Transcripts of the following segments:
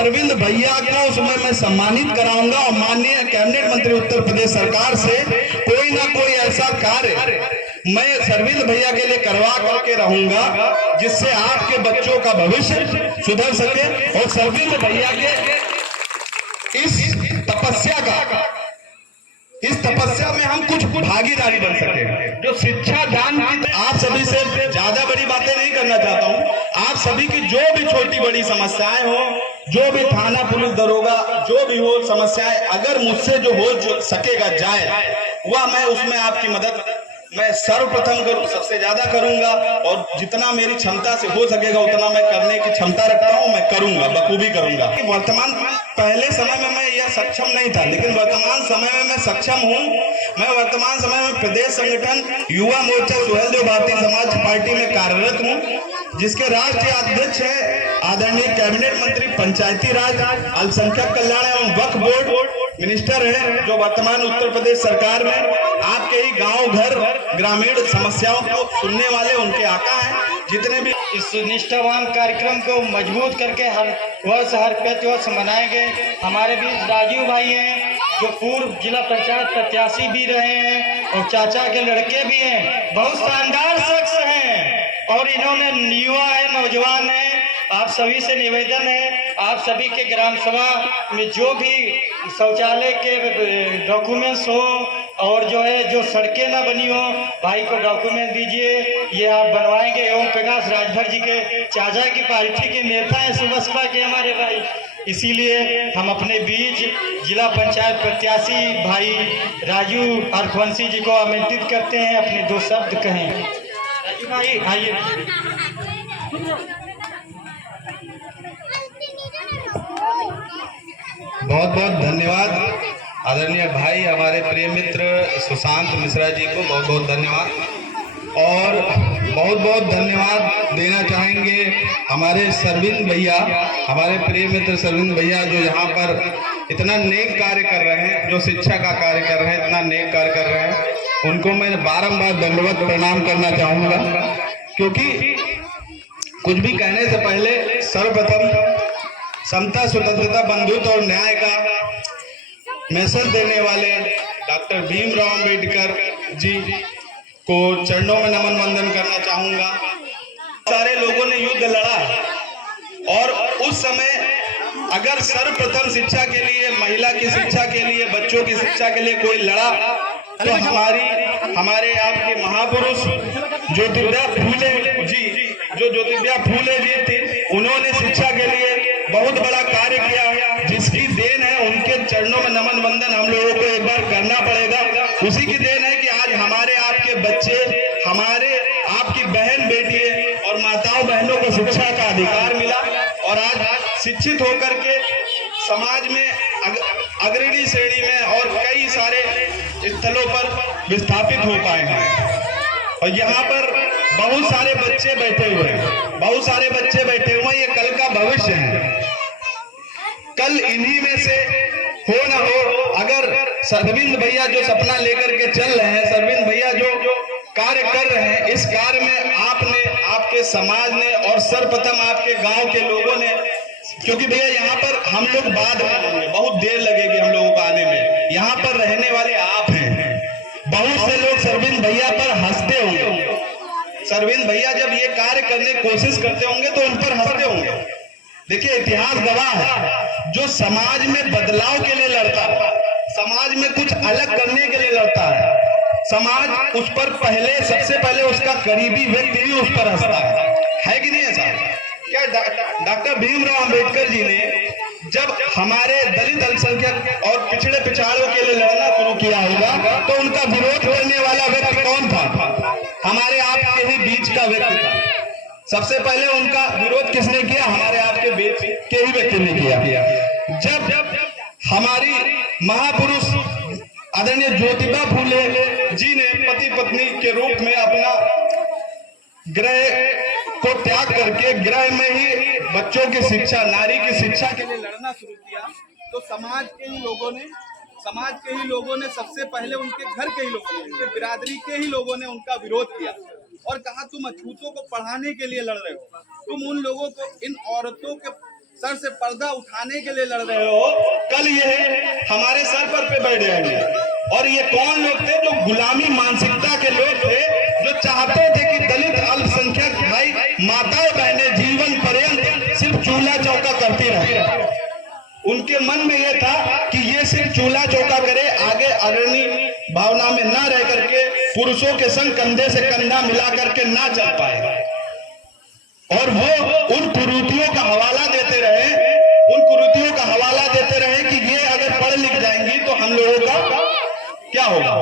सरविंद भैया को उसमें मैं सम्मानित कराऊंगा और माननीय कैबिनेट मंत्री उत्तर प्रदेश सरकार से कोई ना कोई ऐसा कार्य मैं सरविंद भैया के लिए करवा करके रहूंगा जिससे आपके बच्चों का भविष्य सुधर सके। और सरविंद भैया के इस तपस्या में हम कुछ भागीदारी बन सके। जो शिक्षा दान की, आप सभी से ज्यादा बड़ी बातें नहीं करना चाहता हूं। आप सभी की जो भी छोटी बड़ी समस्याएं हो, जो भी थाना पुलिस दरोगा जो भी हो समस्याएं, अगर मुझसे जो हो सकेगा जाए वह मैं उसमें आपकी मदद मैं सर्वप्रथम करूं, सबसे ज्यादा करूंगा और जितना मेरी क्षमता से हो सकेगा उतना मैं करने की क्षमता रखता हूं, मैं करूंगा, बखूबी करूंगा। वर्तमान पहले समय में मैं यह सक्षम नहीं था, लेकिन वर्तमान समय में मैं सक्षम हूं। मैं वर्तमान समय में प्रदेश संगठन युवा मोर्चा सुहेलदेव भारतीय समाज पार्टी में कार्यरत हूं, जिसके राष्ट्रीय अध्यक्ष है आदरणीय कैबिनेट मंत्री पंचायती राज, अल्पसंख्यक कल्याण एवं वक्फ बोर्ड मिनिस्टर है, जो वर्तमान उत्तर प्रदेश सरकार में आपके ही गांव घर ग्रामीण समस्याओं को सुनने वाले उनके आका हैं। जितने भी इस निष्ठावान कार्यक्रम को मजबूत करके हर वर्ष हर प्रतिवर्ष मनाएंगे। हमारे बीच राजीव भाई हैं जो पूर्व जिला पंचायत प्रत्याशी भी रहे हैं और चाचा के लड़के भी हैं, बहुत शानदार शख्स हैं और इन्होंने युवा है, नौजवान है। आप सभी से निवेदन है, आप सभी के ग्राम सभा में जो भी शौचालय के डॉक्यूमेंट्स हो और जो है जो सड़कें ना बनी हो, भाई को डॉक्यूमेंट दीजिए, ये आप बनवाएंगे। ओम प्रकाश राजभर जी के चाचा की पार्टी के नेता हैं, सुबसपा के हमारे भाई, इसीलिए हम अपने बीच जिला पंचायत प्रत्याशी भाई राजू हरवंशी जी को आमंत्रित करते हैं, अपने दो शब्द कहें। राजू भाई आइए। बहुत बहुत धन्यवाद आदरणीय भाई, हमारे प्रिय मित्र सुशांत मिश्रा जी को बहुत बहुत धन्यवाद और बहुत बहुत धन्यवाद देना चाहेंगे हमारे सरविंद भैया, हमारे प्रिय मित्र सरविंद भैया जो यहाँ पर इतना नेक कार्य कर रहे हैं, जो शिक्षा का कार्य कर रहे हैं, इतना नेक कार्य कर रहे हैं। उनको मैं बारंबार दंडवत प्रणाम करना चाहूँगा, क्योंकि कुछ भी कहने से पहले सर्वप्रथम समता, स्वतंत्रता, बंधुत्व और न्याय का मैसेज देने वाले डॉक्टर भीमराव अंबेडकर जी को चरणों में नमन वंदन करना चाहूंगा। सारे लोगों ने युद्ध लड़ा और उस समय अगर सर्वप्रथम शिक्षा के लिए, महिला की शिक्षा के लिए, बच्चों की शिक्षा के लिए कोई लड़ा तो हमारे आपके महापुरुष ज्योतिबा फूले जी, जो ज्योतिबा फूले जी थे, उन्होंने शिक्षा के लिए बहुत बड़ा कार्य किया, जिसकी देन है। उनके चरणों में नमन वंदन हम लोगों को एक बार करना पड़ेगा। उसी की देन है कि आज हमारे आपके बच्चे, हमारे आपकी बहन बेटी और माताओं बहनों को शिक्षा का अधिकार मिला और आज शिक्षित होकर के समाज में अग्रणी श्रेणी में और कई सारे स्थलों पर विस्थापित हो पाए हैं। और यहाँ पर बहुत सारे बच्चे बैठे हुए हैं, बहुत सारे बच्चे बैठे हुए हैं, ये कल का भविष्य है। कल इन्हीं में से हो ना हो, अगर सरविंद भैया जो सपना लेकर के चल रहे हैं, सरविंद भैया जो कार्य कर रहे हैं, इस कार्य में आपने, आपके समाज ने और सर्वप्रथम आपके गांव के लोगों ने, क्योंकि भैया यहाँ पर हम लोग बाद में आएंगे, बहुत देर लगेगी हम लोगों को आने में, यहाँ पर रहने वाले आप हैं। बहुत से लोग सरविंद भैया पर हंसते होंगे, सरविंद भैया जब ये कार्य करने की कोशिश करते होंगे तो उन पर हंसते होंगे। देखिए इतिहास गवाह है, जो समाज में बदलाव के लिए लड़ता है, समाज में कुछ अलग करने के लिए लड़ता है, समाज उस पर पहले, सबसे पहले उसका करीबी व्यक्ति ही उस पर हंसता है कि नहीं ऐसा? क्या डॉक्टर भीमराव अंबेडकर जी ने जब हमारे दलित, अल्पसंख्यक और पिछड़े पिछाड़ों के लिए लड़ना शुरू किया होगा तो उनका विरोध करने वाला व्यक्ति कौन था? हमारे आपके ही बीच का व्यक्ति था। सबसे पहले उनका विरोध किसने किया? हमारे आपके बीच के ही व्यक्ति ने किया। जब हमारी महापुरुष आदरणीय ज्योतिबा फूले जी ने पति पत्नी के रूप में अपना गृह को त्याग करके गृह में ही बच्चों की शिक्षा, नारी की शिक्षा के लिए लड़ना शुरू किया, तो समाज के ही लोगों ने सबसे पहले उनके घर के ही लोगों ने, उनके बिरादरी के ही लोगों ने उनका विरोध किया और कहा तुम अछूतों को पढ़ाने के लिए लड़ रहे हो, तुम उन लोगों को, इन औरतों के सर से पर्दा उठाने के लिए लड़ रहे हो, कल ये हमारे सर पर बैठ जाएंगे। और ये कौन लोग थे? जो गुलामी मानसिकता के लोग थे, जो चाहते थे कि दलित अल्पसंख्यक भाई माताएं बहनें जीवन पर्यंत सिर्फ चूल्हा चौका करती रहे। उनके मन में यह था कि ये सिर्फ चूल्हा चौका करे, आगे अग्रणी भावना में ना रह करके पुरुषों के संग कंधे से कंधा मिला करके ना चल पाए। और वो उन कुरीतियों का हवाला देते रहे कि ये अगर पढ़ लिख जाएंगी तो हम लोगों का क्या होगा।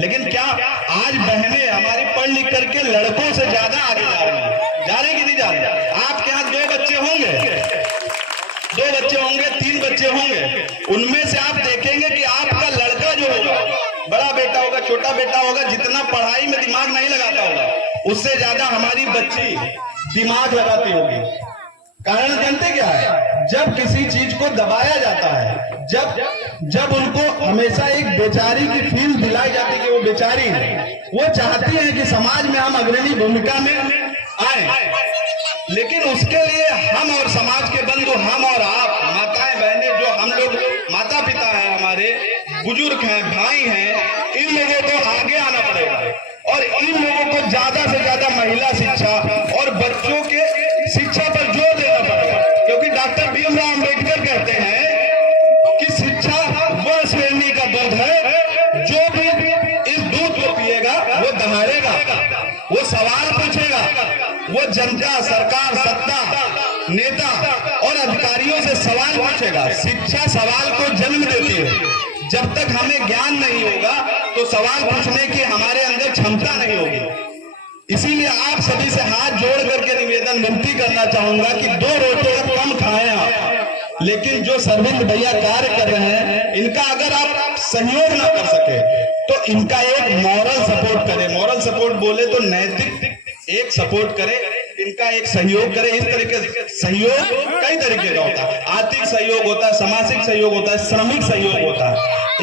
लेकिन क्या आज बहनें हमारी पढ़ लिख करके लड़कों से ज्यादा आगे जा रही हैं कि नहीं जा रही? आपके यहाँ 2 बच्चे होंगे, 3 बच्चे होंगे, उनमें से आप देखेंगे कि आपका लड़का जो होगा, बड़ा बेटा होगा, छोटा बेटा होगा, जितना पढ़ाई में दिमाग नहीं लगाता होगा, उससे ज्यादा हमारी बच्ची दिमाग लगाती होगी। कारण जानते क्या है? जब किसी चीज को दबाया जाता है, जब उनको हमेशा एक बेचारी की फील दिलाई जाती है कि वो बेचारी है, वो चाहती है कि समाज में हम अग्रणी भूमिका में आए। लेकिन उसके लिए हम और समाज के बंधु, हम और आप, माताएं बहनें, जो हम लोग माता पिता हैं, हमारे बुजुर्ग हैं, भाई हैं, इन लोगों को आगे आना पड़ेगा और इन लोगों को ज्यादा से ज्यादा महिला शिक्षा और बच्चों के शिक्षा पर जोर देना पड़ेगा। क्योंकि डॉक्टर भीमराव अम्बेडकर कहते हैं कि शिक्षा वह श्रेणी का दूध है, जो भी इस दूध को पिएगा वो दहाड़ेगा, वो सवाल पूछेगा, वो जनता, सरकार, सत्ता, नेता और अधिकारियों से सवाल पूछेगा। शिक्षा सवाल को जन्म देती है। जब तक हमें ज्ञान नहीं होगा तो सवाल पूछने की हमारे अंदर क्षमता नहीं होगी। इसीलिए आप सभी से हाथ जोड़ करके निवेदन विनती करना चाहूंगा कि 2 रोटियां कम खाएं आप, लेकिन जो सरविंद भैया कार्य कर रहे हैं, इनका अगर आप सहयोग ना कर सके तो इनका एक मॉरल सपोर्ट करें। मॉरल सपोर्ट बोले तो नैतिक एक सपोर्ट करे, इनका एक सहयोग करे। इस तरीके से सहयोग कई तरीके का होता है, आर्थिक सहयोग होता है, सामाजिक सहयोग होता है, श्रमिक सहयोग होता है,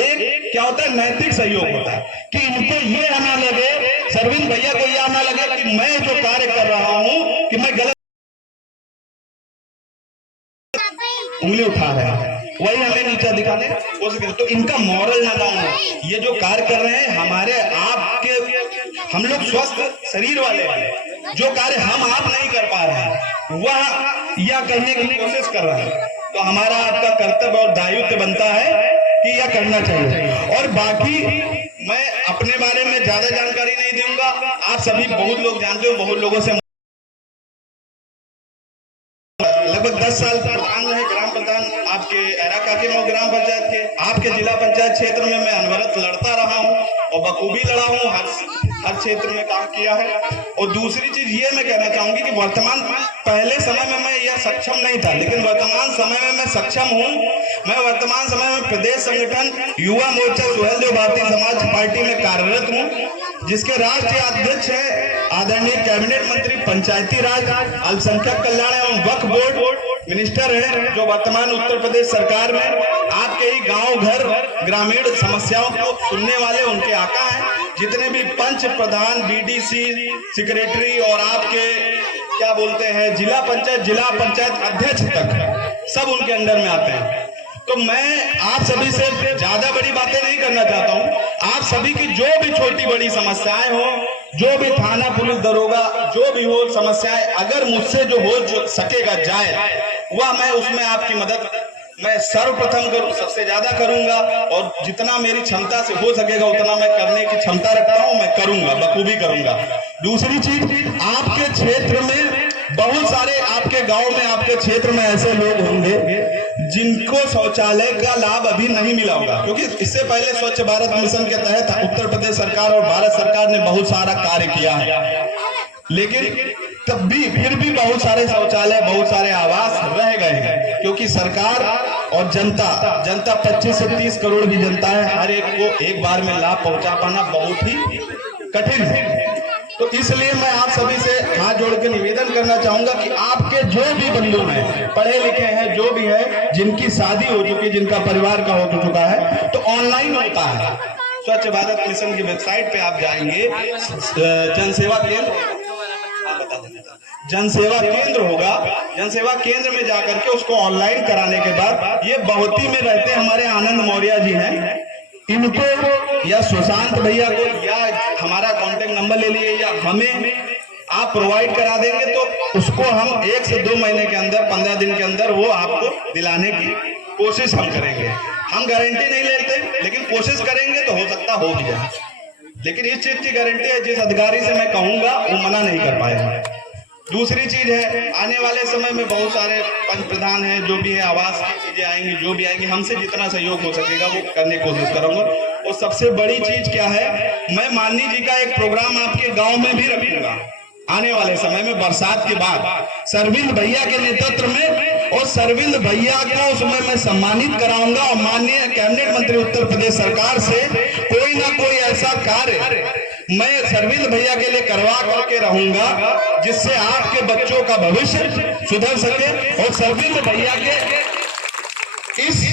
एक क्या होता है, नैतिक सहयोग होता है। कि इनको ये आना लगे, सरविंद भैया को ये आना लगे कि मैं जो कार्य कर रहा हूं कि मैं गलत उंगली उठा रहे हैं, वही हमें नीचा दिखाने कोशिश करें। तो इनका मॉरल ना डाउन हो। ये जो कार्य कर रहे हैं हमारे आपके, हम लोग स्वस्थ शरीर वाले हैं, जो कार्य हम आप नहीं कर पा रहे हैं वह यह करने की कोशिश कर रहे हैं। तो हमारा आपका कर्तव्य और दायित्व बनता है कि यह करना चाहिए। और बाकी मैं अपने बारे में ज्यादा जानकारी नहीं दूंगा, आप सभी बहुत लोग जानते हो, बहुत लोगों से लगभग 10 साल प्रधान रहे, ग्राम प्रधान आपके एरा काकीमऊ ग्राम पंचायत के, आपके जिला पंचायत क्षेत्र में मैं अनवरत लड़ता रहा हूं और बखूबी लड़ा हूं, हर क्षेत्र में काम किया है। और दूसरी चीज ये मैं कहना चाहूंगी कि वर्तमान, पहले समय में मैं यह सक्षम नहीं था, लेकिन वर्तमान समय में मैं सक्षम हूं। मैं वर्तमान समय में प्रदेश संगठन युवा मोर्चा सुहेलदेव भारतीय समाज पार्टी में कार्यरत हूं, जिसके राष्ट्रीय अध्यक्ष है आदरणीय कैबिनेट मंत्री पंचायती राज, अल्पसंख्यक कल्याण एवं वक्फ बोर्ड मिनिस्टर है, जो वर्तमान उत्तर प्रदेश सरकार में आपके ही गांव घर ग्रामीण समस्याओं को सुनने वाले उनके आका हैं। जितने भी पंच प्रधान, बीडीसी, सेक्रेटरी और आपके क्या बोलते हैं जिला पंचायत अध्यक्ष तक सब उनके अंडर में आते हैं। तो मैं आप सभी से ज्यादा बड़ी बातें नहीं करना चाहता हूं। आप सभी की जो भी छोटी बड़ी समस्याएं हो, जो भी थाना पुलिस दरोगा जो भी हो समस्याएं, अगर मुझसे जो हो सकेगा जाए वह मैं उसमें आपकी मदद मैं सर्वप्रथम करूं, सबसे ज्यादा करूंगा। और जितना मेरी क्षमता से हो सकेगा उतना मैं करने की क्षमता रखता हूं, मैं करूंगा, बखूबी करूंगा। दूसरी चीज, आपके क्षेत्र में बहुत सारे, आपके गांव में, आपके क्षेत्र में ऐसे लोग होंगे जिनको शौचालय का लाभ अभी नहीं मिला होगा, क्योंकि इससे पहले स्वच्छ भारत मिशन के तहत उत्तर प्रदेश सरकार और भारत सरकार ने बहुत सारा कार्य किया है, लेकिन तब भी फिर भी बहुत सारे शौचालय, बहुत सारे आवास रह गए हैं, क्योंकि सरकार और जनता 25 से 30 करोड़ की जनता है, हर एक को एक बार में लाभ पहुंचा पाना बहुत ही कठिन है। तो इसलिए मैं आप सभी से हाथ जोड़ के निवेदन करना चाहूंगा कि आपके जो भी बंधु हैं, पढ़े लिखे हैं, जो भी है, जिनकी शादी हो चुकी, जिनका परिवार का हो चुका है, तो ऑनलाइन होता है। स्वच्छ भारत मिशन की वेबसाइट पे आप जाएंगे, जनसेवा केंद्र जनसेवा केंद्र होगा, जनसेवा केंद्र में जाकर के उसको ऑनलाइन कराने के बाद, ये बहुती में रहते हमारे आनंद मौर्य जी हैं, इनको या सुशांत भैया को या हमारा कांटेक्ट नंबर ले लिए या हमें आप प्रोवाइड करा देंगे तो उसको हम 1 से 2 महीने के अंदर, 15 दिन के अंदर वो आपको दिलाने की कोशिश हम करेंगे। हम गारंटी नहीं लेते, लेकिन कोशिश करेंगे तो हो सकता हो भी जाए। लेकिन इस चीज की गारंटी है, जिस अधिकारी से मैं कहूंगा वो मना नहीं कर पाएगा। दूसरी चीज है, आने वाले समय में बहुत सारे पंच प्रधान हैं, जो भी है आवास की चीजें आएंगी, जो भी आएंगी, हमसे जितना सहयोग हो सकेगा वो करने की कोशिश करूंगा। और सबसे बड़ी चीज क्या है, मैं माननी जी का एक प्रोग्राम आपके गांव में भी रखूंगा आने वाले समय में, बरसात के बाद, सरविंद भैया के नेतृत्व में, और सरविंद भैया को उसमें मैं सम्मानित कराऊंगा। और माननीय कैबिनेट मंत्री उत्तर प्रदेश सरकार से कोई ना कोई ऐसा कार्य मैं सरविंद भैया के लिए करवा करके रहूंगा, जिससे आपके बच्चों का भविष्य सुधर सके। और सरविंद भैया के इस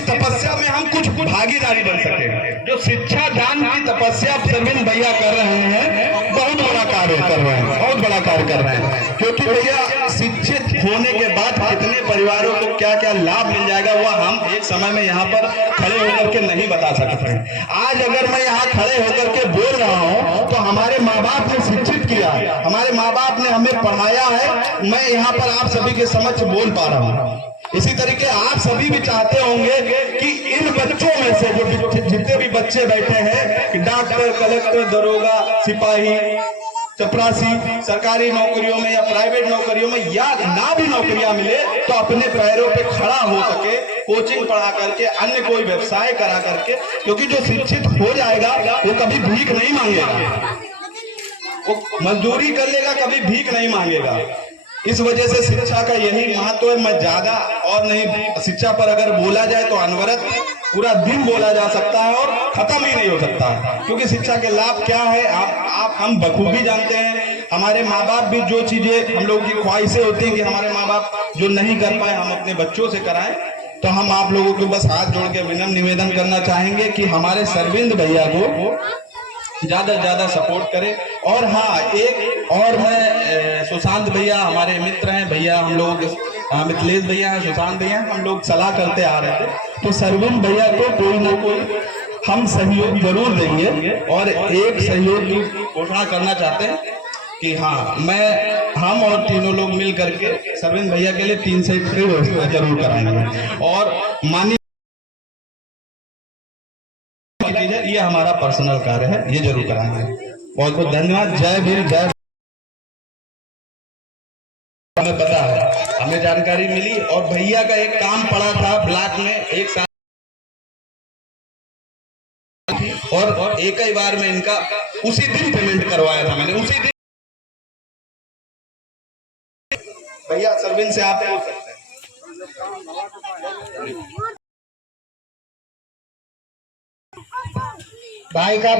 तपस्या में हम कुछ भागीदारी बन सके। जो शिक्षा दान की तपस्या सरविंद भैया कर रहे हैं, बहुत बड़ा कार्य कर रहे हैं, बहुत बड़ा कार्य कर रहे हैं। क्योंकि भैया शिक्षित होने के बाद कितने परिवारों को क्या क्या लाभ मिल जाएगा, वह हम एक समय में यहाँ पर खड़े होकर के नहीं बता सकते। आज अगर मैं यहाँ खड़े होकर के बोल रहा हूँ तो हमारे माँ बाप ने शिक्षित किया, हमारे माँ बाप ने हमें पढ़ाया है, मैं यहाँ पर आप सभी के समक्ष बोल पा रहा हूँ। इसी तरीके आप सभी भी चाहते होंगे कि इन बच्चों में से जो जितने भी बच्चे बैठे हैं कि डॉक्टर, कलेक्टर, दरोगा, सिपाही, चपरासी, सरकारी नौकरियों में या प्राइवेट नौकरियों में या ना भी नौकरियां मिले तो अपने पैरों पे खड़ा हो सके, कोचिंग पढ़ा करके, अन्य कोई व्यवसाय करा करके। क्योंकि जो शिक्षित हो जाएगा वो कभी भीख नहीं मांगेगा, वो मजदूरी कर लेगा, कभी भीख नहीं मांगेगा। इस वजह से शिक्षा का यही महत्व है। मैं ज्यादा और नहीं, शिक्षा पर अगर बोला जाए तो अनवरत पूरा दिन बोला जा सकता है और खत्म ही नहीं हो सकता है। क्योंकि शिक्षा के लाभ क्या है आप हम बखूबी जानते हैं। हमारे माँ बाप भी जो चीजें हम लोग की ख्वाहिशें होती हैं कि हमारे माँ बाप जो नहीं कर पाए हम अपने बच्चों से कराएं, तो हम आप लोगों को बस हाथ जोड़ के विनम्र निवेदन करना चाहेंगे कि हमारे सरविंद भैया को ज्यादा से ज्यादा सपोर्ट करें। और हाँ, एक और मैं सुशांत भैया हमारे मित्र हैं, भैया हम लोग मिथिलेश भैया हैं, सुशांत भैया, हम लोग सलाह करते आ रहे थे, तो सरविंद भैया को कोई ना कोई हम सहयोग जरूर देंगे। और एक सहयोग की घोषणा करना चाहते हैं कि हाँ, हम और तीनों लोग मिल करके सरविंद भैया के लिए 3 से जरूर कराएंगे। और माननीय ये हमारा पर्सनल कार्य है, ये जरूर कराएंगे। बहुत बहुत धन्यवाद। जय भीम, जय। हमें पता है, हमें जानकारी मिली और भैया का एक काम पड़ा था ब्लॉक में 1 साल, और एक ही बार में इनका उसी दिन पेमेंट करवाया था मैंने, उसी दिन। भैया सरविंद से आप पूछ सकते हैं। भाई का